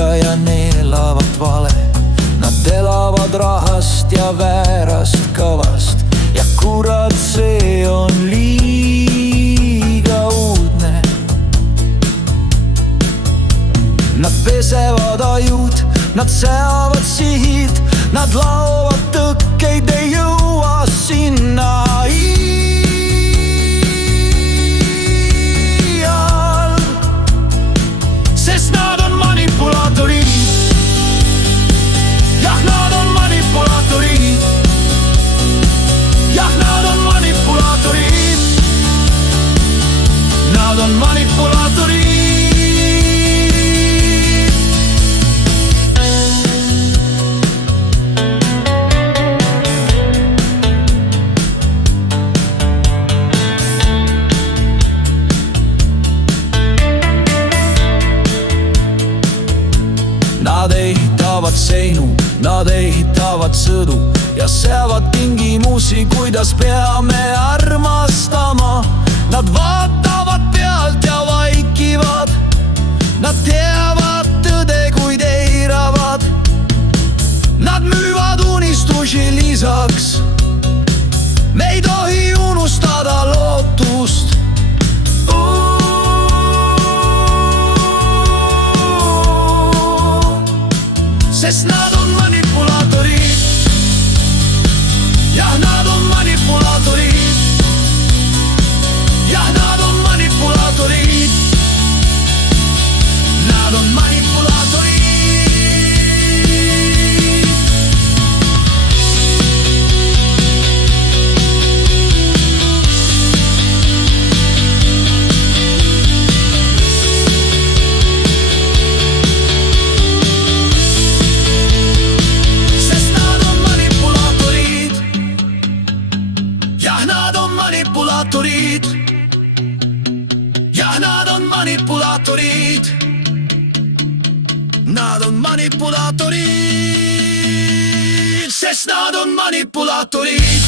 ikka ja neelavad vale. Nad elavad rahast ja väärast kavast ja kurat, see on liiga uudne. Nad pesevad ajud, nad seavad sihid, nad laovad tõkkeid, ei jõua sinna iial, sest nad on manipulaatorid. Jah, nad on manipulaatorid. Jah, nad on manipulaatorid. Nad on manipulaatorid. Nad ehitavad seinu, nad ehitavad sõdu ja seavad tingimusi, kuidas peame armastama. Nad vaatavad pealt ja vaikivad, nad teavad tõde, kuid eiravad. Nad müüvad unistusi lisaks, me ei tohi unustada lootust. Sest nad on manipulaatorid. Jah, nad on manipulaatorid. Jah, nad on manipulaatorid. Nad on manipulaatorid. Jah, nad on manipulaatorid. Jah, nad on manipulaatorid. Nad on manipulaatorid, sest nad on manipulaatorid.